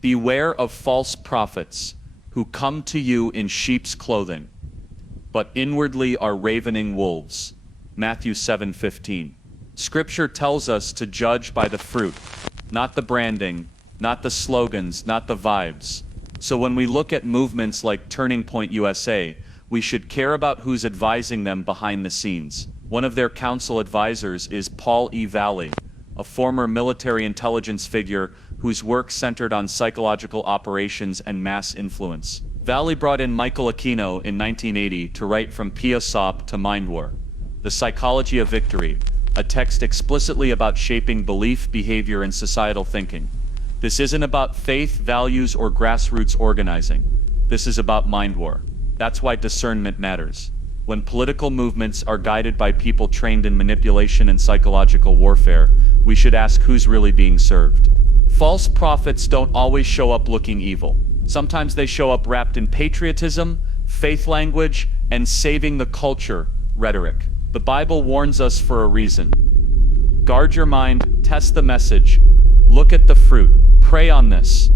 Beware of false prophets who come to you in sheep's clothing, but inwardly are ravening wolves. Matthew 7:15. Scripture tells us to judge by the fruit, not the branding, not the slogans, not the vibes. So when we look at movements like Turning Point USA, we should care about who's advising them behind the scenes. One of their council advisors is Paul E. Vallely, a former military intelligence figure whose work centered on psychological operations and mass influence. Vallely brought in Michael Aquino in 1980 to write From PSYOP to Mind War, The Psychology of Victory, a text explicitly about shaping belief, behavior, and societal thinking. This isn't about faith, values, or grassroots organizing. This is about mind war. That's why discernment matters. When political movements are guided by people trained in manipulation and psychological warfare, we should ask who's really being served. False prophets don't always show up looking evil. Sometimes they show up wrapped in patriotism, faith language, and saving the culture rhetoric. The Bible warns us for a reason. Guard your mind, test the message, look at the fruit, pray on this.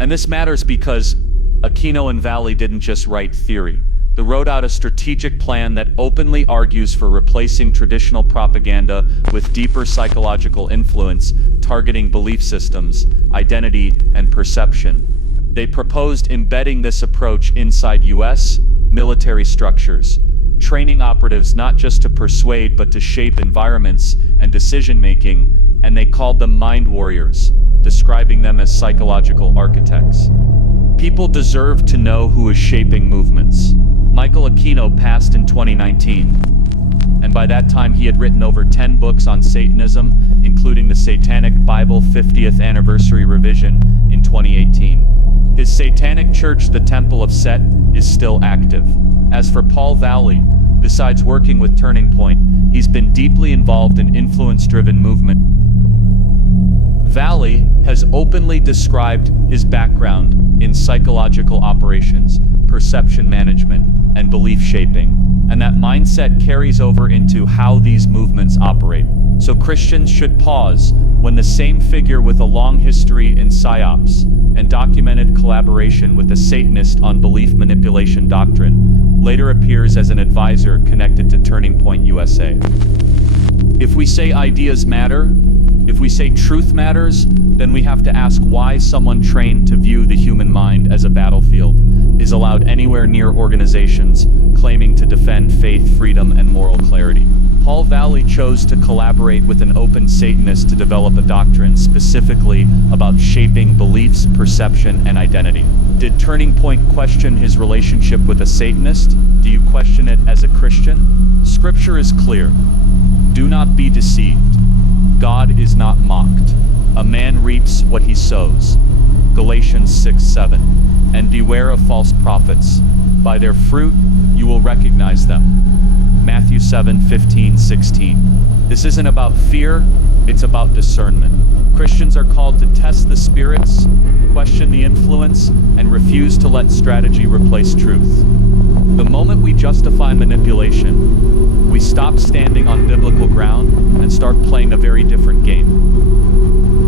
And this matters because Aquino and Vallely didn't just write theory. They wrote out a strategic plan that openly argues for replacing traditional propaganda with deeper psychological influence, targeting belief systems, identity, and perception. They proposed embedding this approach inside US military structures, training operatives not just to persuade but to shape environments and decision-making, and they called them mind warriors, describing them as psychological architects. People deserve to know who is shaping movements. Michael Aquino passed in 2019, and by that time he had written over 10 books on Satanism, including the Satanic Bible 50th Anniversary Revision in 2018. His satanic church, the Temple of Set, is still active. As for Paul Vallely, besides working with Turning Point, he's been deeply involved in influence-driven movement. Vallely has openly described his background in psychological operations, perception management, and belief shaping, and that mindset carries over into how these movements operate. So Christians should pause when the same figure with a long history in PSYOPs and documented collaboration with a Satanist on belief manipulation doctrine later appears as an advisor connected to Turning Point USA. If we say ideas matter, if we say truth matters, then we have to ask why someone trained to view the human mind as a battlefield is allowed anywhere near organizations claiming to defend faith, freedom, and moral clarity. Paul Vallely chose to collaborate with an open Satanist to develop a doctrine specifically about shaping beliefs, perception, and identity. Did Turning Point question his relationship with a Satanist? Do you question it as a Christian? Scripture is clear. Do not be deceived. God is not mocked. A man reaps what he sows. Galatians 6:7. And beware of false prophets. By their fruit you will recognize them. Matthew 7:15-16. This isn't about fear, it's about discernment. Christians are called to test the spirits, question the influence, and refuse to let strategy replace truth. The moment we justify manipulation, we stop standing on biblical ground and start playing a very different game.